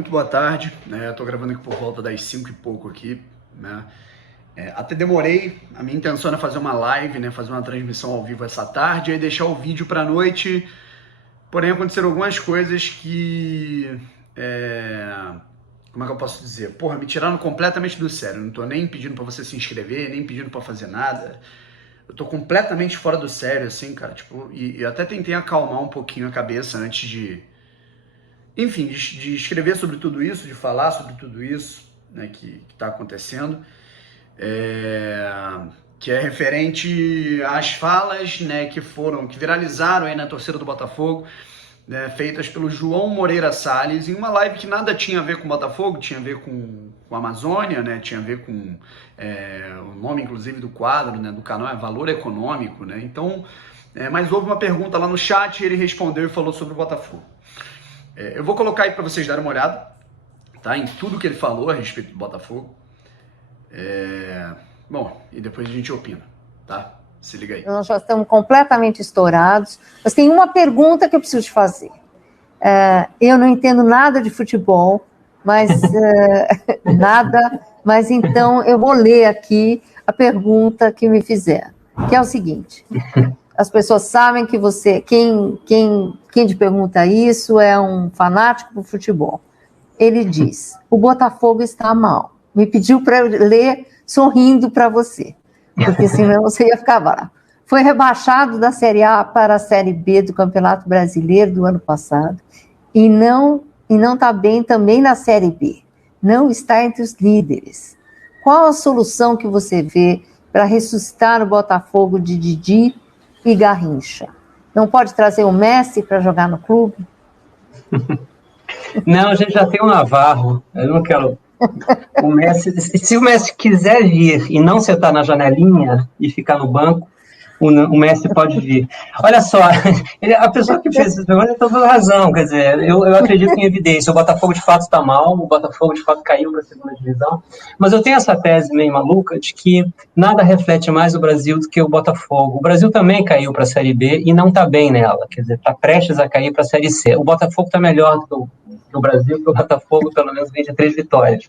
muito boa tarde, né? Tô gravando aqui por volta das 5 e pouco aqui, né? Até demorei, a minha intenção era fazer uma live, né? Fazer uma transmissão ao vivo essa tarde, aí deixar o vídeo pra noite, porém aconteceram algumas coisas que... Como é que eu posso dizer? Porra, me tiraram completamente do sério, não tô nem pedindo pra você se inscrever, nem pedindo pra fazer nada. Eu tô completamente fora do sério, assim, cara, tipo, e até tentei acalmar um pouquinho a cabeça antes de... Enfim, de escrever sobre tudo isso, de falar sobre tudo isso, né, que tá acontecendo, que é referente às falas, né, que viralizaram aí na torcida do Botafogo, né, feitas pelo João Moreira Salles, em uma live que nada tinha a ver com o Botafogo, tinha a ver com a Amazônia, né, tinha a ver com o nome, inclusive, do quadro, né, do canal é Valor Econômico, né, então, mas houve uma pergunta lá no chat e ele respondeu e falou sobre o Botafogo. Eu vou colocar aí para vocês darem uma olhada, tá, em tudo que ele falou a respeito do Botafogo. Bom, e depois a gente opina, tá? Se liga aí. Nós já estamos completamente estourados. Mas tem uma pergunta que eu preciso te fazer. Eu não entendo nada de futebol, mas nada, mas então eu vou ler aqui a pergunta que me fizeram, que é o seguinte: as pessoas sabem que você, quem te pergunta isso é um fanático do futebol. Ele diz: o Botafogo está mal. Me pediu para eu ler sorrindo para você, porque senão você ia ficar bravo. Foi rebaixado da Série A para a Série B do Campeonato Brasileiro do ano passado e não está bem também na Série B. Não está entre os líderes. Qual a solução que você vê para ressuscitar o Botafogo de Didi e Garrincha? Não pode trazer o Messi para jogar no clube? Não, a gente já tem o Navarro. Eu não quero... O Messi, se o Messi quiser vir e não sentar na janelinha e ficar no banco, o Messi pode vir. Olha só, a pessoa que fez essa pergunta tem toda razão, quer dizer, eu acredito em evidência, o Botafogo de fato está mal, o Botafogo de fato caiu para a segunda divisão, mas eu tenho essa tese meio maluca de que nada reflete mais o Brasil do que o Botafogo. O Brasil também caiu para a Série B e não está bem nela, quer dizer, está prestes a cair para a Série C. O Botafogo está melhor do que o Brasil, porque o Botafogo pelo menos vem de 3 vitórias.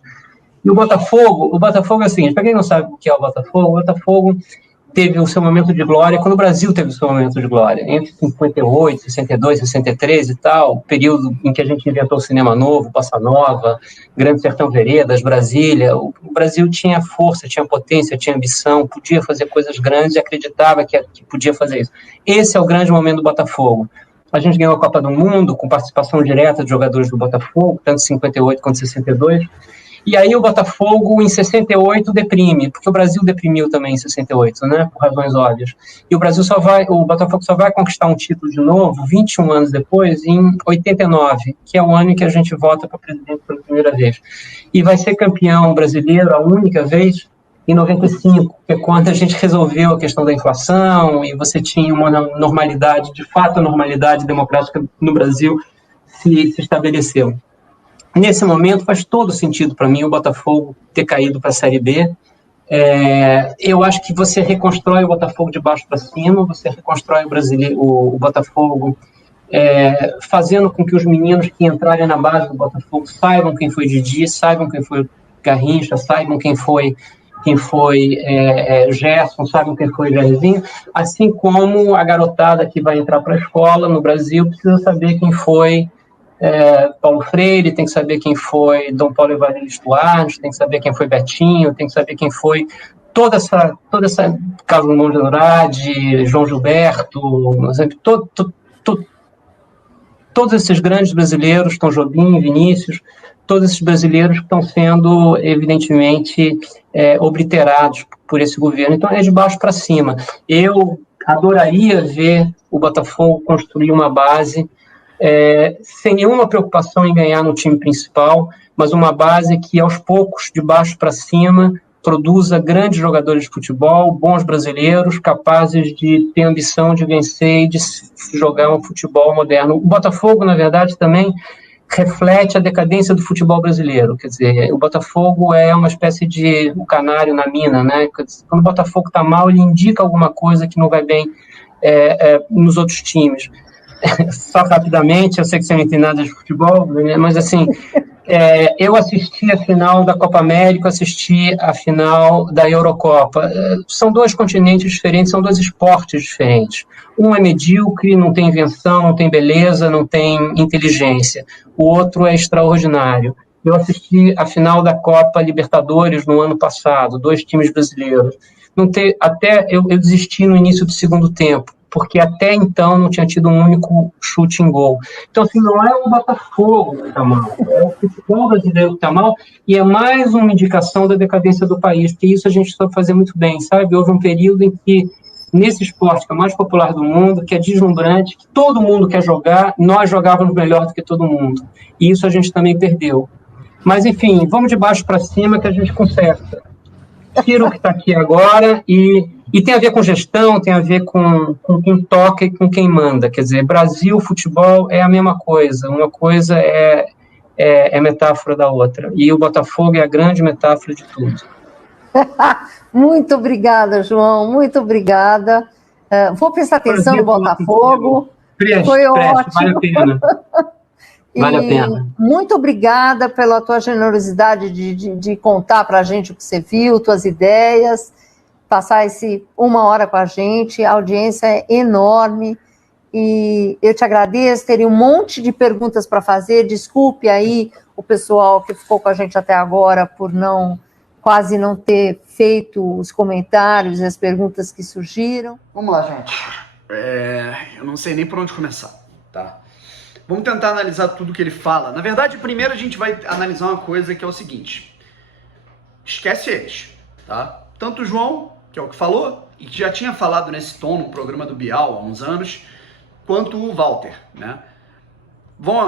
E o Botafogo é o seguinte, para quem não sabe o que é o Botafogo teve o seu momento de glória quando o Brasil teve o seu momento de glória, entre 58, 62, 63 e tal, período em que a gente inventou o cinema novo, Bossa Nova, Grande Sertão Veredas, Brasília. O Brasil tinha força, tinha potência, tinha ambição, podia fazer coisas grandes e acreditava que podia fazer isso. Esse é o grande momento do Botafogo. A gente ganhou a Copa do Mundo com participação direta de jogadores do Botafogo, tanto 58 quanto 62, e aí o Botafogo, em 68, deprime, porque o Brasil deprimiu também em 68, né, por razões óbvias. E o Botafogo só vai conquistar um título de novo, 21 anos depois, em 89, que é o ano em que a gente vota para presidente pela primeira vez. E vai ser campeão brasileiro a única vez em 95, que é quando a gente resolveu a questão da inflação e você tinha uma normalidade, de fato a normalidade democrática no Brasil se estabeleceu. Nesse momento faz todo sentido para mim o Botafogo ter caído para a Série B. Eu acho que você reconstrói o Botafogo de baixo para cima, você reconstrói o Botafogo fazendo com que os meninos que entrarem na base do Botafogo saibam quem foi Didi, saibam quem foi Garrincha, saibam quem foi Gerson, saibam quem foi Jairzinho, assim como a garotada que vai entrar para a escola no Brasil precisa saber quem foi Paulo Freire, tem que saber quem foi Dom Paulo Evaristo Arnes, tem que saber quem foi Betinho, tem que saber quem foi toda essa Carlos Drummond de Andrade, João Gilberto, todos esses grandes brasileiros, Tom Jobim, Vinícius, todos esses brasileiros que estão sendo, evidentemente, obliterados por esse governo. Então, é de baixo para cima. Eu adoraria ver o Botafogo construir uma base sem nenhuma preocupação em ganhar no time principal, mas uma base que, aos poucos, de baixo para cima, produza grandes jogadores de futebol, bons brasileiros, capazes de ter ambição de vencer e de jogar um futebol moderno. O Botafogo, na verdade, também reflete a decadência do futebol brasileiro. Quer dizer, o Botafogo é uma espécie de um canário na mina, né? Quando o Botafogo está mal, ele indica alguma coisa que não vai bem nos outros times. Só rapidamente, eu sei que você não entende nada de futebol, mas assim, Eu assisti a final da Copa América, assisti a final da Eurocopa. São dois continentes diferentes, são dois esportes diferentes. Um é medíocre, não tem invenção, não tem beleza, não tem inteligência. O outro é extraordinário. Eu assisti a final da Copa Libertadores no ano passado, 2 times brasileiros. Até eu desisti no início do segundo tempo, porque até então não tinha tido um único chute em gol. Então, assim, não é o Botafogo que está mal, é o futebol brasileiro que está mal, e é mais uma indicação da decadência do país, porque isso a gente sabe fazer muito bem, sabe? Houve um período em que, nesse esporte que é o mais popular do mundo, que é deslumbrante, que todo mundo quer jogar, nós jogávamos melhor do que todo mundo. E isso a gente também perdeu. Mas, enfim, vamos de baixo para cima que a gente conserta. Tira o que está aqui agora e tem a ver com gestão, tem a ver com quem toca e com quem manda. Quer dizer, Brasil, futebol é a mesma coisa. Uma coisa é metáfora da outra. E o Botafogo é a grande metáfora de tudo. Muito obrigada, João. Muito obrigada. Vou prestar atenção no Botafogo. Foi ótimo. Vale a pena. Vale a pena. Muito obrigada pela tua generosidade de contar para a gente o que você viu, tuas ideias, passar 1 hora com a gente. A audiência é enorme e eu te agradeço. Teria um monte de perguntas para fazer. Desculpe aí o pessoal que ficou com a gente até agora por quase não ter feito os comentários e as perguntas que surgiram. Vamos lá, gente. Eu não sei nem por onde começar, tá? Vamos tentar analisar tudo que ele fala. Na verdade, primeiro a gente vai analisar uma coisa que é o seguinte. Esquece eles, tá? Tanto o João, que é o que falou, e que já tinha falado nesse tom no programa do Bial há uns anos, quanto o Walter, né?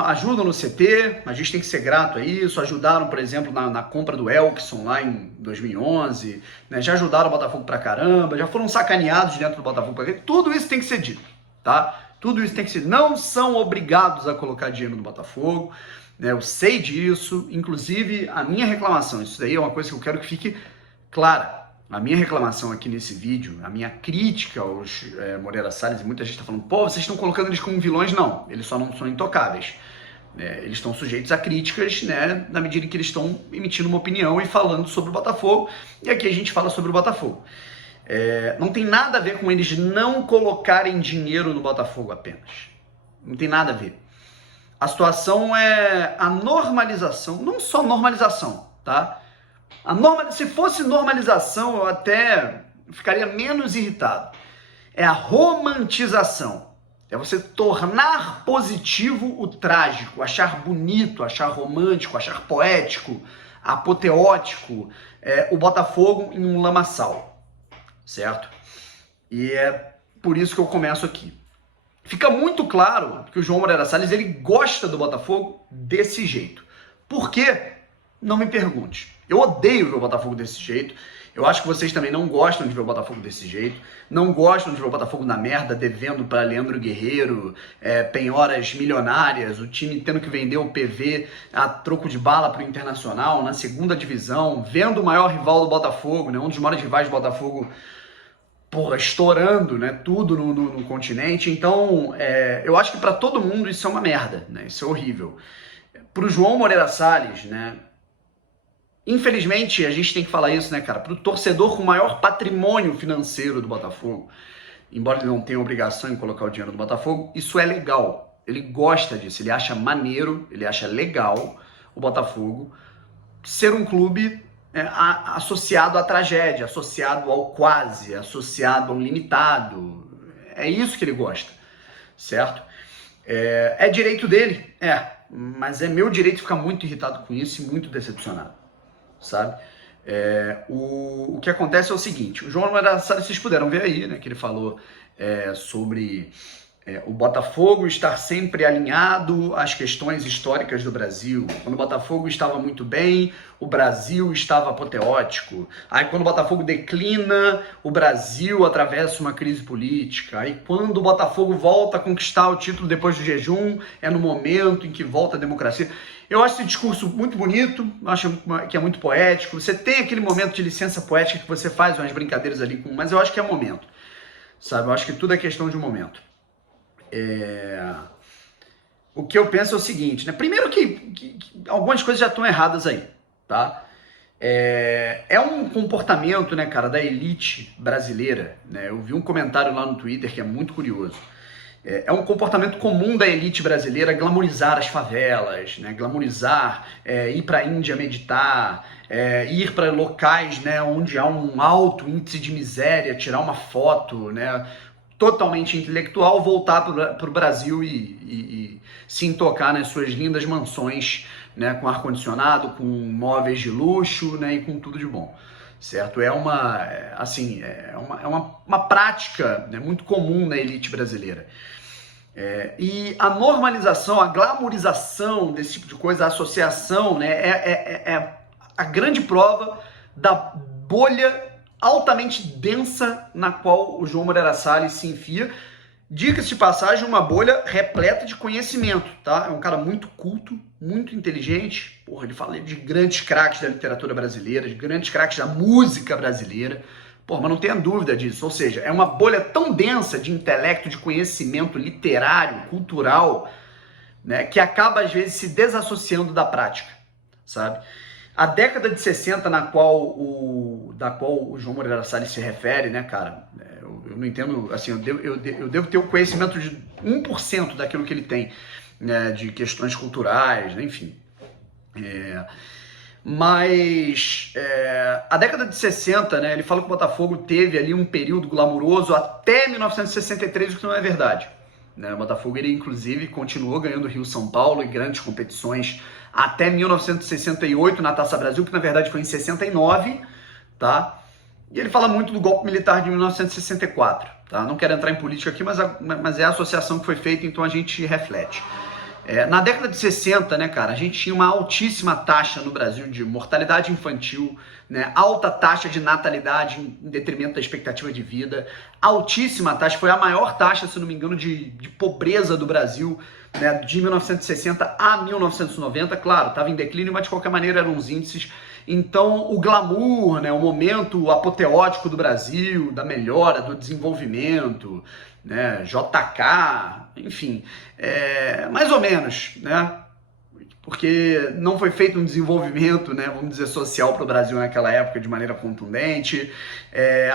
Ajudam no CT, a gente tem que ser grato a isso, ajudaram, por exemplo, na compra do Elkson lá em 2011, né? Já ajudaram o Botafogo pra caramba, já foram sacaneados dentro do Botafogo pra caramba. Tudo isso tem que ser dito, tá? Tudo isso tem que ser... Não são obrigados a colocar dinheiro no Botafogo, né? Eu sei disso, inclusive a minha reclamação, isso daí é uma coisa que eu quero que fique clara. A minha reclamação aqui nesse vídeo, a minha crítica aos Moreira Salles, e muita gente está falando, pô, vocês estão colocando eles como vilões. Não, eles só não são intocáveis. Eles estão sujeitos a críticas, né, na medida em que eles estão emitindo uma opinião e falando sobre o Botafogo, e aqui a gente fala sobre o Botafogo. Não tem nada a ver com eles não colocarem dinheiro no Botafogo apenas. Não tem nada a ver. A situação é a normalização, não só normalização, tá? Se fosse normalização, eu até ficaria menos irritado. É a romantização. É você tornar positivo o trágico, achar bonito, achar romântico, achar poético, apoteótico, o Botafogo em um lamaçal. Certo? E é por isso que eu começo aqui. Fica muito claro que o João Moreira Salles, ele gosta do Botafogo desse jeito. Por quê? Não me pergunte. Eu odeio ver o Botafogo desse jeito. Eu acho que vocês também não gostam de ver o Botafogo desse jeito. Não gostam de ver o Botafogo na merda, devendo para Leandro Guerreiro, penhoras milionárias, o time tendo que vender o PV a troco de bala para o Internacional, na segunda divisão, vendo o maior rival do Botafogo, né, um dos maiores rivais do Botafogo, porra, estourando, né, tudo no continente. Então, eu acho que para todo mundo isso é uma merda, né, isso é horrível. Pro João Moreira Salles, né, infelizmente, a gente tem que falar isso, né, cara? Pro torcedor com o maior patrimônio financeiro do Botafogo, embora ele não tenha obrigação em colocar o dinheiro do Botafogo, isso é legal. Ele gosta disso, ele acha maneiro, ele acha legal o Botafogo ser um clube associado à tragédia, associado ao quase, associado ao limitado. É isso que ele gosta, certo? É direito dele? Mas é meu direito ficar muito irritado com isso e muito decepcionado. Sabe? O que acontece é o seguinte, o João Moreira Salles, vocês puderam ver aí, né, que ele falou sobre o Botafogo estar sempre alinhado às questões históricas do Brasil. Quando o Botafogo estava muito bem, o Brasil estava apoteótico. Aí quando o Botafogo declina, o Brasil atravessa uma crise política. Aí quando o Botafogo volta a conquistar o título depois do jejum, é no momento em que volta a democracia. Eu acho esse discurso muito bonito, acho que é muito poético. Você tem aquele momento de licença poética que você faz umas brincadeiras ali, mas eu acho que é momento, sabe? Eu acho que tudo é questão de um momento. o que eu penso é o seguinte, né? Primeiro que algumas coisas já estão erradas aí, tá? É um comportamento, né, cara, da elite brasileira, né? Eu vi um comentário lá no Twitter que é muito curioso. É um comportamento comum da elite brasileira glamorizar as favelas, né? Glamorizar, ir para a Índia meditar, ir para locais, né, onde há um alto índice de miséria, tirar uma foto, né, totalmente intelectual, voltar para o Brasil e se intocar nas suas lindas mansões, né, com ar-condicionado, com móveis de luxo, né, e com tudo de bom. Certo? É uma prática, né, muito comum na elite brasileira. E a normalização, a glamorização desse tipo de coisa, a associação, né, é a grande prova da bolha altamente densa na qual o João Moreira Salles se enfia. Diga-se de passagem, uma bolha repleta de conhecimento, tá? É um cara muito culto, muito inteligente. Porra, ele fala de grandes craques da literatura brasileira, de grandes craques da música brasileira. Porra, mas não tenha dúvida disso. Ou seja, é uma bolha tão densa de intelecto, de conhecimento literário, cultural, né, que acaba, às vezes, se desassociando da prática, sabe? A década de 60, da qual o João Moreira Salles se refere, né, cara, eu não entendo, assim, eu devo ter o conhecimento de 1% daquilo que ele tem, né, de questões culturais, né, enfim. Mas a década de 60, né, ele fala que o Botafogo teve ali um período glamouroso até 1963, o que não é verdade. Né? O Botafogo, ele inclusive continuou ganhando Rio-São Paulo em grandes competições até 1968 na Taça Brasil, que na verdade foi em 69, tá? E ele fala muito do golpe militar de 1964, tá? Não quero entrar em política aqui, mas é a associação que foi feita, então a gente reflete. Na década de 60, né, cara, a gente tinha uma altíssima taxa no Brasil de mortalidade infantil, né, alta taxa de natalidade em detrimento da expectativa de vida, altíssima taxa, foi a maior taxa, se não me engano, de pobreza do Brasil, né, de 1960 a 1990, claro, estava em declínio, mas de qualquer maneira eram os índices. Então, o glamour, né, o momento apoteótico do Brasil, da melhora, do desenvolvimento, né, JK, enfim, mais ou menos, né, porque não foi feito um desenvolvimento, né, vamos dizer, social para o Brasil naquela época de maneira contundente.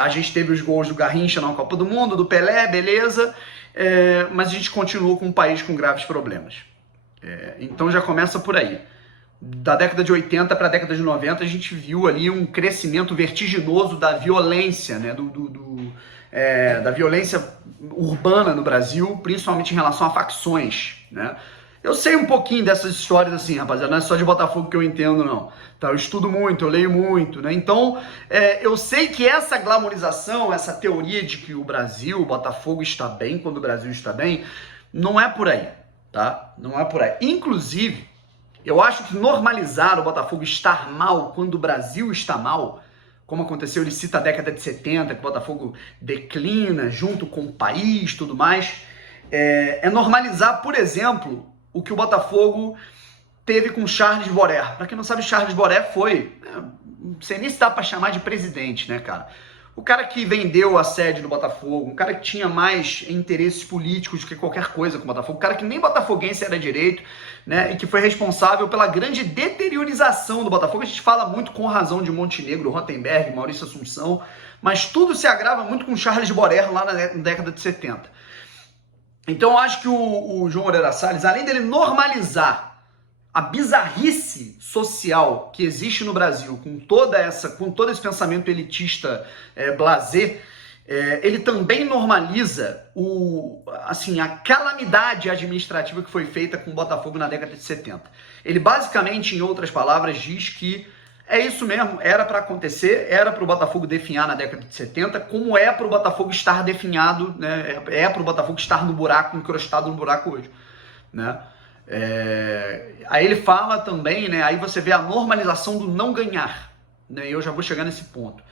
A gente teve os gols do Garrincha na Copa do Mundo, do Pelé, beleza, mas a gente continuou com um país com graves problemas. Então já começa por aí. Da década de 80 para a década de 90, a gente viu ali um crescimento vertiginoso da violência, né, da violência urbana no Brasil, principalmente em relação a facções, né? Eu sei um pouquinho dessas histórias assim, rapaziada, não é só de Botafogo que eu entendo, não. Tá, eu estudo muito, eu leio muito, né? Então, eu sei que essa glamorização, essa teoria de que o Brasil, o Botafogo está bem quando o Brasil está bem, não é por aí, tá? Não é por aí. Inclusive, eu acho que normalizar o Botafogo estar mal quando o Brasil está mal, como aconteceu, ele cita a década de 70, que o Botafogo declina junto com o país, tudo mais, é normalizar, por exemplo, o que o Botafogo teve com Charles Borer. Para quem não sabe, Charles Borer foi, não sei nem se dá para chamar de presidente, né, cara? O cara que vendeu a sede do Botafogo, um cara que tinha mais interesses políticos do que qualquer coisa com o Botafogo, um cara que nem botafoguense era direito, né, e que foi responsável pela grande deteriorização do Botafogo. A gente fala muito com razão de Montenegro, Rottenberg, Maurício Assunção, mas tudo se agrava muito com Charles Borer lá na década de 70. Então eu acho que o João Moreira Salles, além dele normalizar a bizarrice social que existe no Brasil, com todo esse pensamento elitista blasé, ele também normaliza a calamidade administrativa que foi feita com o Botafogo na década de 70. Ele basicamente, em outras palavras, diz que é isso mesmo, era para acontecer, era para o Botafogo definhar na década de 70, como é para o Botafogo estar definhado, né, para o Botafogo estar no buraco, encrostado no buraco hoje, né? Aí ele fala também, né, aí você vê a normalização do não ganhar, né, e eu já vou chegar nesse ponto.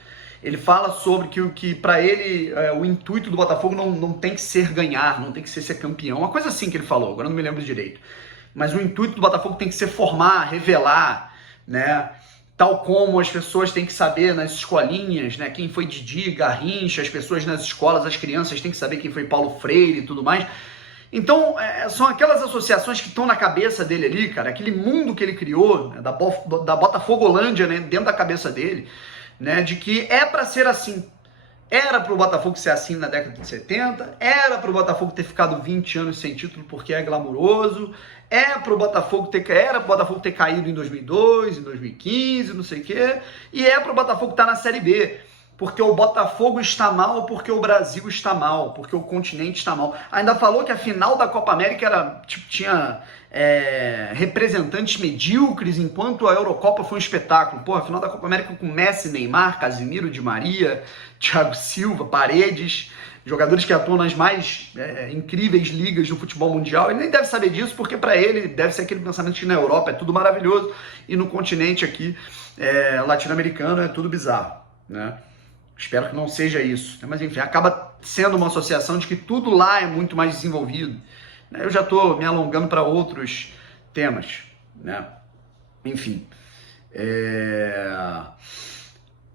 Ele fala sobre que para ele o intuito do Botafogo não tem que ser ganhar, não tem que ser campeão, uma coisa assim que ele falou, agora não me lembro direito. Mas o intuito do Botafogo tem que ser formar, revelar, né, tal como as pessoas têm que saber nas escolinhas, né, quem foi Didi, Garrincha, as pessoas nas escolas, as crianças têm que saber quem foi Paulo Freire e tudo mais. Então, são aquelas associações que estão na cabeça dele ali, cara, aquele mundo que ele criou, né, da Botafogolândia, né, dentro da cabeça dele, né, de que é para ser assim. Era para o Botafogo ser assim na década de 70, era para o Botafogo ter ficado 20 anos sem título porque é glamouroso, era para o Botafogo ter caído em 2002, em 2015, não sei o quê, e é para o Botafogo estar na Série B, porque o Botafogo está mal, porque o Brasil está mal, porque o continente está mal. Ainda falou que a final da Copa América era, tipo, tinha representantes medíocres, enquanto a Eurocopa foi um espetáculo. Porra, a final da Copa América com Messi, Neymar, Casimiro, Di Maria, Thiago Silva, Paredes, jogadores que atuam nas mais incríveis ligas do futebol mundial. Ele nem deve saber disso, porque para ele deve ser aquele pensamento que na Europa é tudo maravilhoso e no continente aqui latino-americano é tudo bizarro, né? Espero que não seja isso, mas enfim, acaba sendo uma associação de que tudo lá é muito mais desenvolvido. Eu já estou me alongando para outros temas, né? Enfim.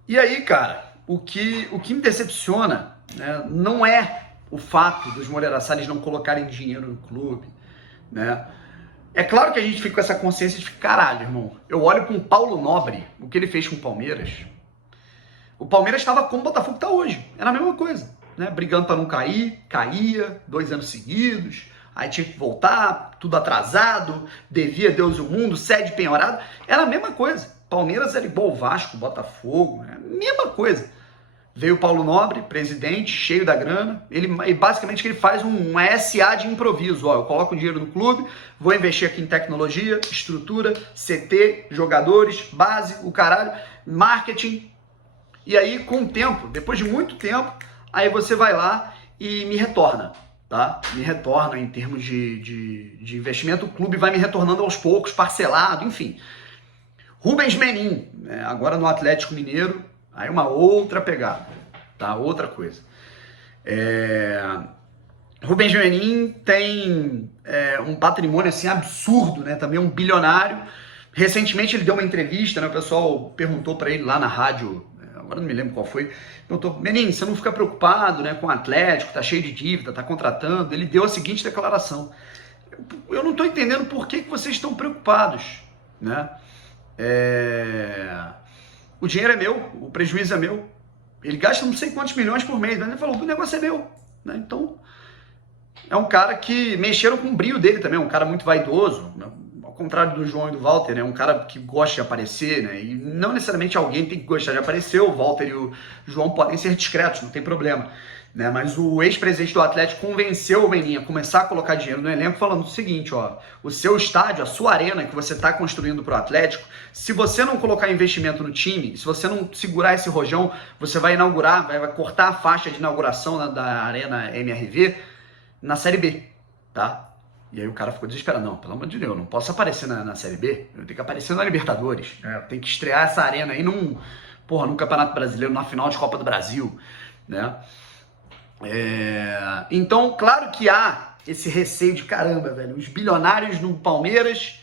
E aí, cara, o que me decepciona, né, não é o fato dos Moreira Salles não colocarem dinheiro no clube, né? É claro que a gente fica com essa consciência de que, caralho, irmão, eu olho com o Paulo Nobre, o que ele fez com o Palmeiras. O Palmeiras estava como o Botafogo está hoje, era a mesma coisa, né? Brigando para não cair, caía 2 anos seguidos, aí tinha que voltar, tudo atrasado, devia Deus e o mundo, sede penhorada, era a mesma coisa. Palmeiras era igual o Vasco, Botafogo, né? Mesma coisa. Veio o Paulo Nobre, presidente, cheio da grana, e basicamente ele faz um SA de improviso. Ó, eu coloco o dinheiro no clube, vou investir aqui em tecnologia, estrutura, CT, jogadores, base, o caralho, marketing. E aí, com o tempo, depois de muito tempo, aí você vai lá e me retorna, tá? Me retorna em termos de investimento, o clube vai me retornando aos poucos, parcelado, enfim. Rubens Menin, né, agora no Atlético Mineiro, aí uma outra pegada, tá? Outra coisa. Rubens Menin tem um patrimônio assim absurdo, né? Também um bilionário. Recentemente ele deu uma entrevista, né? O pessoal perguntou para ele lá na rádio, agora não me lembro qual foi, perguntou: Menin, você não fica preocupado, né, com o Atlético, tá cheio de dívida, tá contratando? Ele deu a seguinte declaração: eu não estou entendendo por que vocês estão preocupados, né? O dinheiro é meu, o prejuízo é meu. Ele gasta não sei quantos milhões por mês, mas ele falou: o negócio é meu, né? Então, é um cara que mexeram com o brio dele também, um cara muito vaidoso, né? Ao contrário do João e do Walter, né? Um cara que gosta de aparecer, né? E não necessariamente alguém tem que gostar de aparecer, o Walter e o João podem ser discretos, não tem problema, né? Mas o ex-presidente do Atlético convenceu o Menin a começar a colocar dinheiro no elenco, falando o seguinte: ó, o seu estádio, a sua arena que você está construindo para o Atlético, se você não colocar investimento no time, se você não segurar esse rojão, você vai inaugurar, vai cortar a faixa de inauguração da Arena MRV na Série B, tá? E aí o cara ficou desesperado: não, pelo amor de Deus, eu não posso aparecer na Série B, eu tenho que aparecer na Libertadores, eu tenho que estrear essa arena aí num Campeonato Brasileiro, na final de Copa do Brasil, né? Então, claro que há esse receio de caramba, velho, os bilionários no Palmeiras,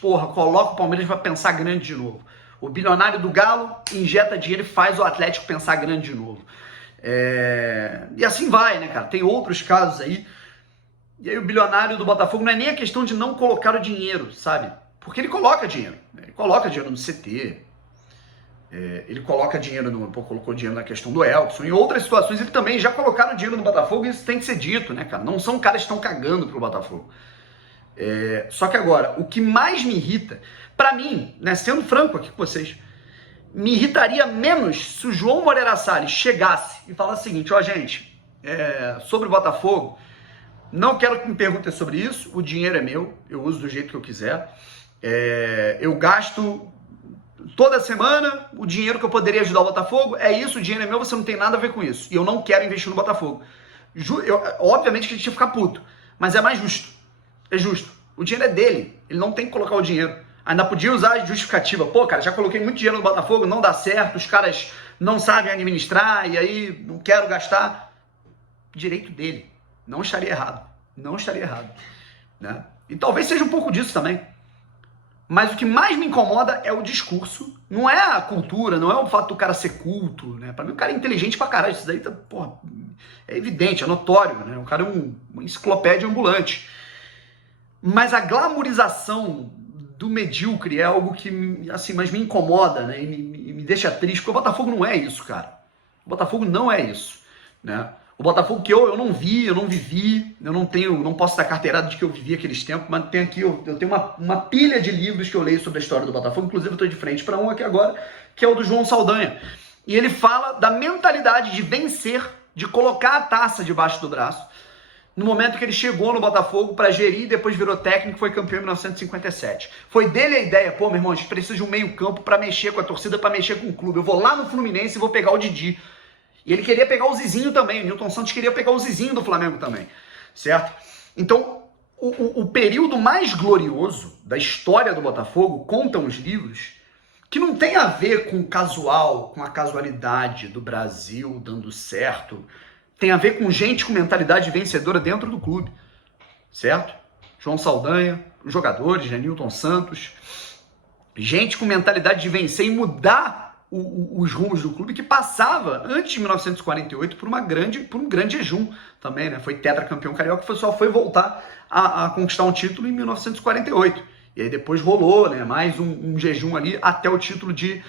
coloca o Palmeiras para pensar grande de novo. O bilionário do Galo injeta dinheiro e faz o Atlético pensar grande de novo. E assim vai, né, cara? Tem outros casos aí. E aí o bilionário do Botafogo não é nem a questão de não colocar o dinheiro, sabe? Porque ele coloca dinheiro. Ele coloca dinheiro no CT. Ele coloca dinheiro colocou dinheiro na questão do Elkson. Em outras situações ele também já colocaram dinheiro no Botafogo, e isso tem que ser dito, né, cara? Não são caras que estão cagando pro Botafogo. Só que agora, o que mais me irrita, pra mim, né, sendo franco aqui com vocês, me irritaria menos se o João Moreira Salles chegasse e falasse o seguinte: ó, gente, sobre o Botafogo, não quero que me perguntem sobre isso, o dinheiro é meu, eu uso do jeito que eu quiser, eu gasto toda semana o dinheiro que eu poderia ajudar o Botafogo, é isso, o dinheiro é meu, você não tem nada a ver com isso, e eu não quero investir no Botafogo. Obviamente que a gente ia ficar puto, mas é mais justo, é justo, o dinheiro é dele, ele não tem que colocar o dinheiro. Ainda podia usar a justificativa: pô, cara, já coloquei muito dinheiro no Botafogo, não dá certo, os caras não sabem administrar, e aí não quero gastar. Direito dele, não estaria errado, né? E talvez seja um pouco disso também. Mas o que mais me incomoda é o discurso, não é a cultura, não é o fato do cara ser culto, né? Pra mim o cara é inteligente pra caralho, isso daí tá, porra, é evidente, é notório, né? O cara é uma enciclopédia ambulante. Mas a glamorização do medíocre é algo que, assim, mas me incomoda, né? E me deixa triste, porque o Botafogo não é isso, cara. O Botafogo não é isso, né? O Botafogo que eu não vi, eu não vivi, eu não posso dar carteirada de que eu vivi aqueles tempos, mas tem aqui, eu tenho uma pilha de livros que eu leio sobre a história do Botafogo, inclusive eu estou de frente para um aqui agora, que é o do João Saldanha. E ele fala da mentalidade de vencer, de colocar a taça debaixo do braço, no momento que ele chegou no Botafogo para gerir, depois virou técnico, foi campeão em 1957. Foi dele a ideia, pô, meu irmão, a gente precisa de um meio campo para mexer com a torcida, para mexer com o clube. Eu vou lá no Fluminense e vou pegar o Didi. E ele queria pegar o Zizinho também, o Nilton Santos queria pegar o Zizinho do Flamengo também, certo? Então, o período mais glorioso da história do Botafogo, contam os livros, que não tem a ver com o casual, com a casualidade do Brasil dando certo, tem a ver com gente com mentalidade vencedora dentro do clube, certo? João Saldanha, os jogadores, né? Nilton Santos, gente com mentalidade de vencer e mudar os rumos do clube, que passava, antes de 1948, por um grande jejum também, né? Foi tetracampeão carioca, só foi voltar a conquistar um título em 1948. E aí depois rolou, né, mais um jejum ali até o título de...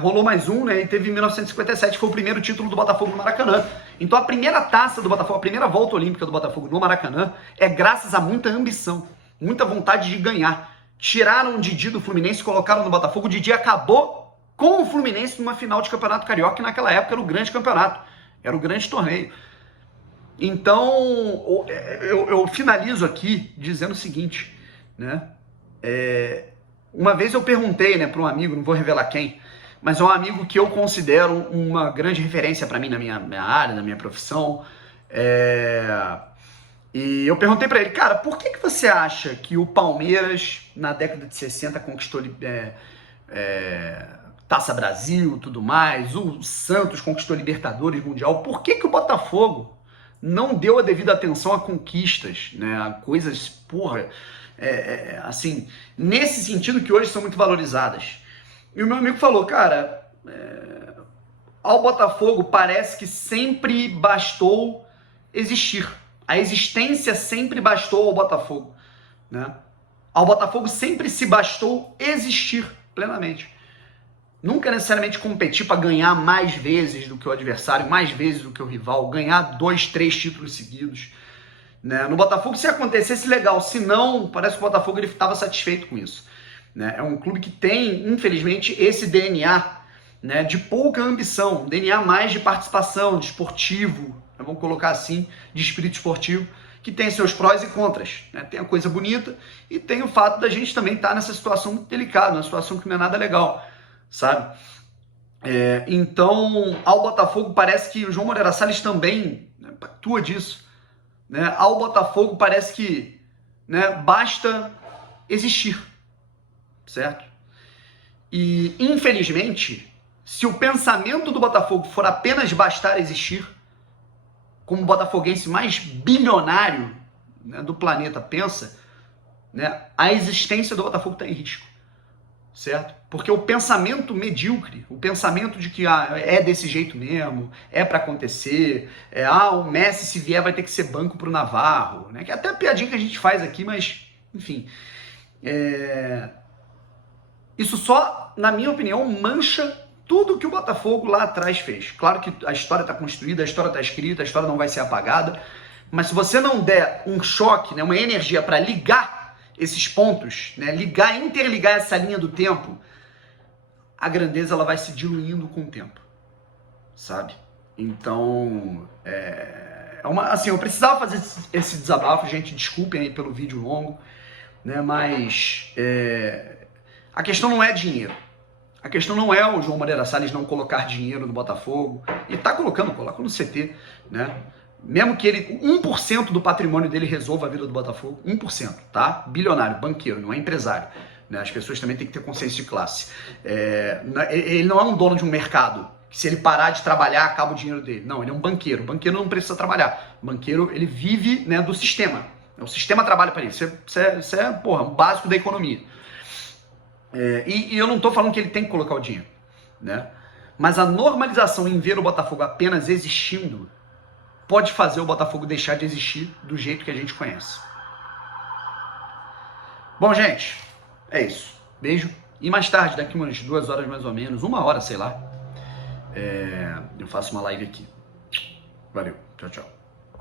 rolou mais um, né? E teve em 1957, que foi o primeiro título do Botafogo no Maracanã. Então a primeira taça do Botafogo, a primeira volta olímpica do Botafogo no Maracanã é graças a muita ambição, muita vontade de ganhar. Tiraram o Didi do Fluminense e colocaram no Botafogo. O Didi acabou com o Fluminense numa final de campeonato carioca, que naquela época era o grande campeonato, era o grande torneio. Então, eu finalizo aqui dizendo o seguinte, né? Uma vez eu perguntei, né, para um amigo, não vou revelar quem, mas é um amigo que eu considero uma grande referência para mim na minha área, na minha profissão. E eu perguntei para ele, cara, por que você acha que o Palmeiras, na década de 60, conquistou Taça Brasil, tudo mais, o Santos conquistou Libertadores, Mundial, por que o Botafogo não deu a devida atenção a conquistas, né, a coisas, porra, assim, nesse sentido que hoje são muito valorizadas? E o meu amigo falou, cara, ao Botafogo parece que sempre bastou existir, a existência sempre bastou ao Botafogo, né? Ao Botafogo sempre se bastou existir plenamente. Nunca necessariamente competir para ganhar mais vezes do que o adversário, mais vezes do que o rival, ganhar 2, 3 títulos seguidos, né? No Botafogo, se acontecesse, legal. Se não, parece que o Botafogo estava satisfeito com isso, né? É um clube que tem, infelizmente, esse DNA, né, de pouca ambição, DNA mais de participação, de esportivo, né, vamos colocar assim, de espírito esportivo, que tem seus prós e contras, né? Tem a coisa bonita e tem o fato da gente também estar nessa situação muito delicada, uma situação que não é nada legal, sabe? Então, ao Botafogo parece que o João Moreira Salles também, né, pactua disso, né? Ao Botafogo parece que, né, basta existir, certo? E, infelizmente, se o pensamento do Botafogo for apenas bastar existir, como o botafoguense mais bilionário, né, do planeta pensa, né, a existência do Botafogo está em risco, certo? Porque o pensamento medíocre, o pensamento de que é desse jeito mesmo, é para acontecer, o Messi se vier vai ter que ser banco pro Navarro, né? Que é até a piadinha que a gente faz aqui, mas, enfim, isso só, na minha opinião, mancha tudo que o Botafogo lá atrás fez. Claro que a história está construída, a história está escrita, a história não vai ser apagada, mas se você não der um choque, né, uma energia para ligar esses pontos, né, interligar essa linha do tempo, a grandeza ela vai se diluindo com o tempo, sabe? Então, assim, eu precisava fazer esse desabafo, gente, desculpem aí pelo vídeo longo, né, mas a questão não é dinheiro. A questão não é o João Moreira Salles não colocar dinheiro no Botafogo, e tá colocando, coloca no CT, né? Mesmo que ele, 1% do patrimônio dele resolva a vida do Botafogo, 1%, tá? Bilionário, banqueiro, não é empresário, né? As pessoas também têm que ter consciência de classe. Ele não é um dono de um mercado, que se ele parar de trabalhar, acaba o dinheiro dele. Não, ele é um banqueiro. O banqueiro não precisa trabalhar. O banqueiro, ele vive, né, do sistema. O sistema trabalha para ele. Isso é, porra, um básico da economia. E eu não estou falando que ele tem que colocar o dinheiro, né? Mas a normalização em ver o Botafogo apenas existindo pode fazer o Botafogo deixar de existir do jeito que a gente conhece. Bom, gente, é isso. Beijo. E mais tarde, daqui umas 2 horas mais ou menos, 1 hora, sei lá, eu faço uma live aqui. Valeu. Tchau, tchau.